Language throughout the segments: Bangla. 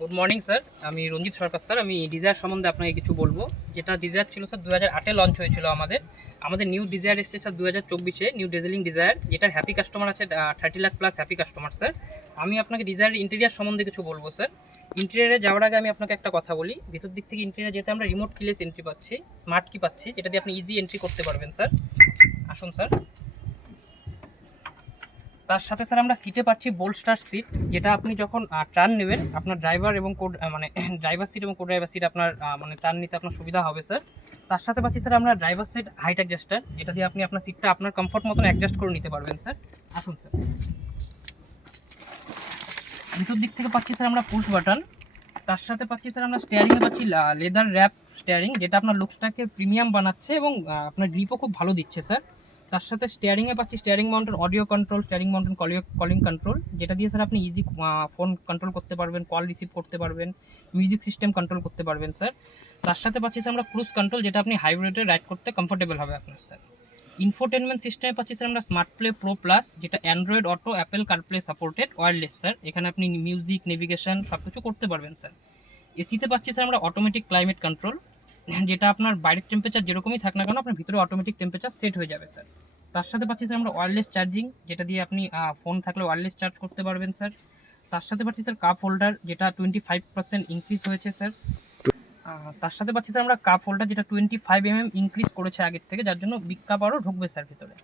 গুড মর্নিং স্যার, আমি রঞ্জিত সরকার স্যার। আমি ডিজায়ার সম্বন্ধে আপনাকে কিছু বলবো। যেটা ডিজায়ার ছিল স্যার 2008-এ লঞ্চ হয়েছিল আমাদের নিউ ডিজায়ার এসেছে স্যার 2024-এ, নিউ ডেজেলিং ডিজায়ার, যেটার হ্যাপি কাস্টমার আছে 30 lakh plus happy customer sir. আমি আপনাকে ডিজায়ার ইন্টেরিয়ার সম্বন্ধে কিছু বলবো স্যার। ইন্টেরিয়ারে যাওয়ার আগে আমি আপনাকে একটা কথা বলি। ভিতর দিক থেকে ইন্টেরিয়ার যেতে আমরা রিমোট কিলেস এন্ট্রি পাচ্ছি, স্মার্ট কি পাচ্ছি, যেটা দিয়ে আপনি ইজি এন্ট্রি করতে পারবেন স্যার। আসুন স্যার। তার সাথে স্যার আমরা সিটে পাচ্ছি বোলস্টার সিট, যেটা আপনি যখন টার্ন নেবেন আপনার ড্রাইভার এবং মানে ড্রাইভার সিট এবং কো ড্রাইভার সিট আপনার মানে টার্ন নিতে আপনার সুবিধা হবে স্যার। তার সাথে পাচ্ছি স্যার আমরা ড্রাইভার সিট হাইট অ্যাডজাস্টার, যেটা দিয়ে আপনি আপনার সিটটা আপনার কমফর্ট মতন অ্যাডজাস্ট করে নিতে পারবেন স্যার। আসুন স্যার। ভিতর দিক থেকে পাচ্ছি স্যার আমরা পুশ বাটন। তার সাথে পাচ্ছি স্যার আমরা স্টিয়ারিংয়ে পাচ্ছি লেদার র্যাপ স্টিয়ারিং, যেটা আপনার লুকসটাকে প্রিমিয়াম বানাচ্ছে এবং আপনার গ্রিপও খুব ভালো দিচ্ছে স্যার। তার সাথে স্টিয়ারিংয়ে পাচ্ছি steering mountain audio control, steering mountain calling control, যেটা দিয়ে স্যার আপনি ইজি ফোন কন্ট্রোল করতে পারবেন, কল রিসিভ করতে পারবেন, মিউজিক সিস্টেম কন্ট্রোল করতে পারবেন স্যার। তার সাথে পাচ্ছি স্যার আমরা ক্রুজ কন্ট্রোল, যেটা আপনি হাইওয়েতে রাইড করতে কমফোর্টেবল হবে আপনার স্যার। ইনফোটেনমেন্ট সিস্টেমে পাচ্ছি স্যার আমরা স্মার্ট প্লে প্রো প্লাস, যেটা Android auto Apple CarPlay supported wireless sir. এখানে আপনি মিউজিক, নেভিগেশন সব কিছু করতে পারবেন স্যার। এসিতে পাচ্ছি স্যার আমরা অটোমেটিক ক্লাইমেট কন্ট্রোল, যেটা আপনার বাইরের টেম্পারেচার যেরকমই থাক না কেন আপনার ভিতরে অটোমেটিক টেম্পারেচার সেট হয়ে যাবে স্যার। তার সাথে পাচ্ছি স্যার আমরা ওয়্যারলেস চার্জিং, যেটা দিয়ে আপনি ফোন থাকলে ওয়্যারলেস চার্জ করতে পারবেন স্যার। তার সাথে পাচ্ছি স্যার কাপ হোল্ডার, যেটা 25% ইনক্রিজ হয়েছে স্যার। তার সাথে পাচ্ছি স্যার আমরা কাপ হোল্ডার, যেটা 25 ইনক্রিজ করেছে আগের থেকে, যার জন্য বিগ কাপ আরও ঢুকবে স্যার ভিতরে।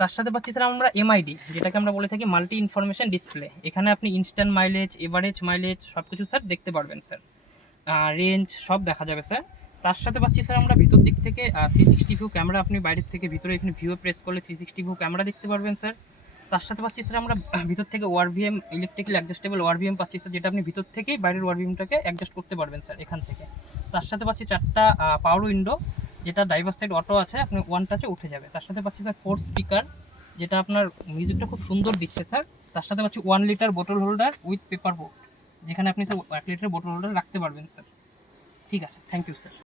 তার সাথে পাচ্ছি স্যার আমরা এমআইডি, যেটাকে আমরা বলে থাকি মাল্টি ইনফরমেশন ডিসপ্লে। এখানে আপনি ইনস্ট্যান্ট মাইলেজ, এভারেজ মাইলেজ সব কিছু স্যার দেখতে পারবেন স্যার। রেঞ্জ সব দেখা যাবে স্যার। তার সাথে পাচ্ছি স্যার আমরা ভিতর দিক থেকে 360 ভিউ ক্যামেরা, আপনি বাইরের থেকে ভিতরে এখানে ভিউ প্রেস করলে 360 ভিউ ক্যামেরা দেখতে পারবেন স্যার। তার সাথে পাচ্ছি স্যার আমরা ভিতর থেকে ওয়ারভিএম ইলেকট্রিক্যাল অ্যাডজাস্টেবল ওয়ারভিএম পাচ্ছি স্যার, যেটা আপনি ভিতর থেকেই বাইরের ওয়ারভিএমটাকে অ্যাডজাস্ট করতে পারবেন স্যার এখান থেকে। তার সাথে পাচ্ছি 4টা পাওয়ার উইন্ডো, যেটা ড্রাইভার সাইড অটো আছে, আপনি ওয়ান টাচে উঠে যাবে। তার সাথে পাচ্ছি স্যার 4 স্পিকার, যেটা আপনার মিউজিকটা খুব সুন্দর দিচ্ছে স্যার। তার সাথে পাচ্ছি 1 লিটার বোতল হোল্ডার উইথ পেপার বোট, যেখানে আপনি স্যার 1 লিটার বোতল হোল্ডার রাখতে পারবেন স্যার। ঠিক আছে, থ্যাংক ইউ স্যার।